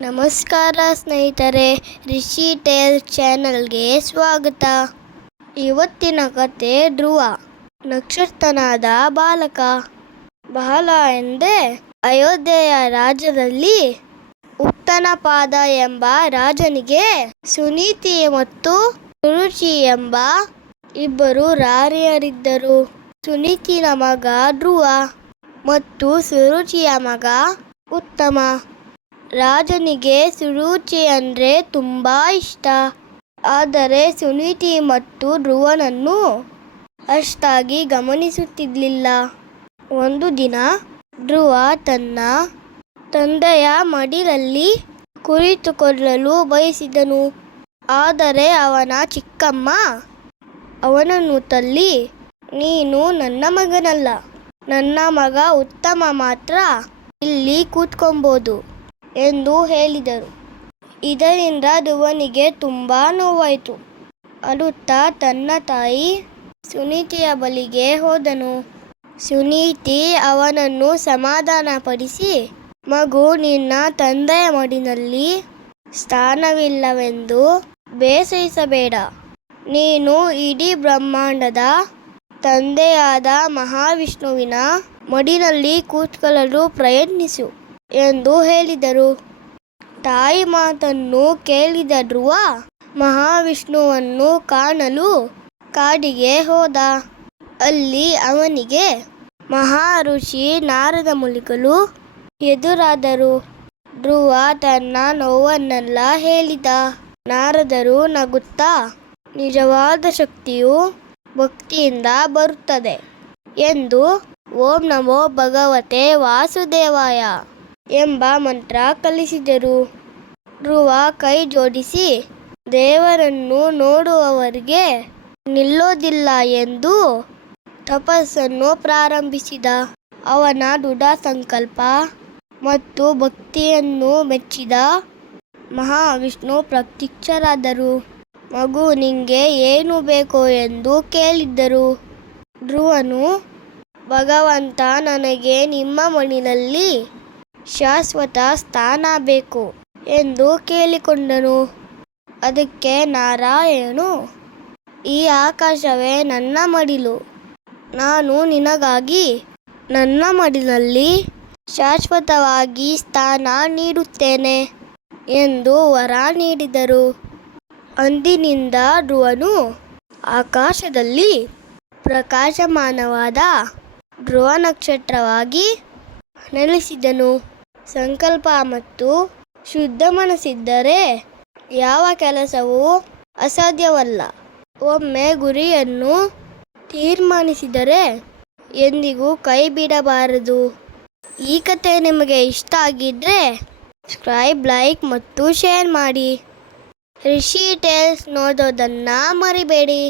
ನಮಸ್ಕಾರ ಸ್ನೇಹಿತರೆ, ರಿಷಿ ಟೇಲ್ಸ್ ಚಾನಲ್ಗೆ ಸ್ವಾಗತ. ಇವತ್ತಿನ ಕತೆ ಧ್ರುವ. ನಕ್ಷತ್ರನಾದ ಬಾಲಕ. ಬಹಳ ಎಂದೇ ಅಯೋಧ್ಯೆಯ ರಾಜ್ಯದಲ್ಲಿ ಉತ್ತನಪಾದ ಎಂಬ ರಾಜನಿಗೆ ಸುನೀತಿ ಮತ್ತು ಸುರುಚಿ ಎಂಬ ಇಬ್ಬರು ರಾಣಿಯರಿದ್ದರು. ಸುನೀತಿನ ಮಗ ಧ್ರುವ ಮತ್ತು ಸುರುಚಿಯ ಮಗ ಉತ್ತಮ. ರಾಜನಿಗೆ ಸುರುಚಿ ಅಂದರೆ ತುಂಬ ಇಷ್ಟ. ಆದರೆ ಸುನೀತಿ ಮತ್ತು ಧ್ರುವನನ್ನು ಅಷ್ಟಾಗಿ ಗಮನಿಸುತ್ತಿರಲಿಲ್ಲ. ಒಂದು ದಿನ ಧ್ರುವ ತನ್ನ ತಂದೆಯ ಮಡಿಲಲ್ಲಿ ಕುಳಿತುಕೊಳ್ಳಲು ಬಯಸಿದನು. ಆದರೆ ಅವನ ಚಿಕ್ಕಮ್ಮ ಅವನನ್ನು ತಳ್ಳಿ, ನೀನು ನನ್ನ ಮಗನಲ್ಲ, ನನ್ನ ಮಗ ಉತ್ತಮ ಮಾತ್ರ ಇಲ್ಲಿ ಕೂತ್ಕೊಬೋದು ಎಂದು ಹೇಳಿದರು. ಇದರಿಂದ ಧ್ರುವನಿಗೆ ತುಂಬ ನೋವಾಯಿತು. ಅಳುತ್ತಾ ತನ್ನ ತಾಯಿ ಸುನೀತಿಯ ಬಳಿಗೆ ಹೋದನು. ಸುನೀತಿ ಅವನನ್ನು ಸಮಾಧಾನಪಡಿಸಿ, ಮಗು, ನಿನ್ನ ತಂದೆಯ ಮಡಿಲಲ್ಲಿ ಸ್ಥಾನವಿಲ್ಲವೆಂದು ಬೇಸರಿಸಬೇಡ. ನೀನು ಇಡೀ ಬ್ರಹ್ಮಾಂಡದ ತಂದೆಯಾದ ಮಹಾವಿಷ್ಣುವಿನ ಮಡಿಲಲ್ಲಿ ಕೂತ್ಕೊಳ್ಳಲು ಪ್ರಯತ್ನಿಸು ಎಂದು ಹೇಳಿದರು. ತಾಯಿ ಮಾತನ್ನು ಕೇಳಿದ ಧ್ರುವ ಮಹಾವಿಷ್ಣುವನ್ನು ಕಾಣಲು ಕಾಡಿಗೆ ಹೋದ. ಅಲ್ಲಿ ಅವನಿಗೆ ಮಹರ್ಷಿ ನಾರದ ಮುನಿಗಳು ಎದುರಾದರು. ಧ್ರುವ ತನ್ನ ನೋವನ್ನೆಲ್ಲ ಹೇಳಿದ. ನಾರದರು ನಗುತ್ತಾ, ನಿಜವಾದ ಶಕ್ತಿಯು ಭಕ್ತಿಯಿಂದ ಬರುತ್ತದೆ ಎಂದು ಓಂ ನಮೋ ಭಗವತೆ ವಾಸುದೇವಾಯ ಎಂಬ ಮಂತ್ರ ಕಲಿಸಿದರು. ಧ್ರುವ ಕೈ ಜೋಡಿಸಿ ದೇವರನ್ನು ನೋಡುವವರೆಗೆ ನಿಲ್ಲೋದಿಲ್ಲ ಎಂದು ತಪಸ್ಸನ್ನು ಪ್ರಾರಂಭಿಸಿದ. ಅವನ ದೃಢ ಸಂಕಲ್ಪ ಮತ್ತು ಭಕ್ತಿಯನ್ನು ಮೆಚ್ಚಿದ ಮಹಾವಿಷ್ಣು ಪ್ರತ್ಯಕ್ಷರಾದರು. ಮಗು, ನಿಂಗೆ ಏನು ಬೇಕು ಎಂದು ಕೇಳಿದ್ದರು. ಧ್ರುವನು, ಭಗವಂತ, ನನಗೆ ನಿಮ್ಮ ಮಡಿಲಲ್ಲಿ ಶಾಶ್ವತ ಸ್ಥಾನ ಬೇಕು ಎಂದು ಕೇಳಿಕೊಂಡನು. ಅದಕ್ಕೆ ನಾರಾಯಣನು, ಈ ಆಕಾಶವೇ ನನ್ನ ಮಡಿಲು. ನಾನು ನಿನಗಾಗಿ ನನ್ನ ಮಡಿಲಲ್ಲಿ ಶಾಶ್ವತವಾಗಿ ಸ್ಥಾನ ನೀಡುತ್ತೇನೆ ಎಂದು ವರ ನೀಡಿದರು. ಅಂದಿನಿಂದ ಧ್ರುವನು ಆಕಾಶದಲ್ಲಿ ಪ್ರಕಾಶಮಾನವಾದ ಧ್ರುವ ನಕ್ಷತ್ರವಾಗಿ ನೆಲೆಸಿದನು. ಸಂಕಲ್ಪ ಮತ್ತು ಶುದ್ಧ ಮನಸ್ಸಿದ್ದರೆ ಯಾವ ಕೆಲಸವೂ ಅಸಾಧ್ಯವಲ್ಲ. ಒಮ್ಮೆ ಗುರಿಯನ್ನು ತೀರ್ಮಾನಿಸಿದರೆ ಎಂದಿಗೂ ಕೈ ಬಿಡಬಾರದು. ಈ ಕತೆ ನಿಮಗೆ ಇಷ್ಟ ಆಗಿದ್ದರೆ ಸಬ್ಸ್ಕ್ರೈಬ್, ಲೈಕ್ ಮತ್ತು ಶೇರ್ ಮಾಡಿ. ರಿಷಿ ಟೇಲ್ಸ್ ನೋಡೋದನ್ನು ಮರಿಬೇಡಿ.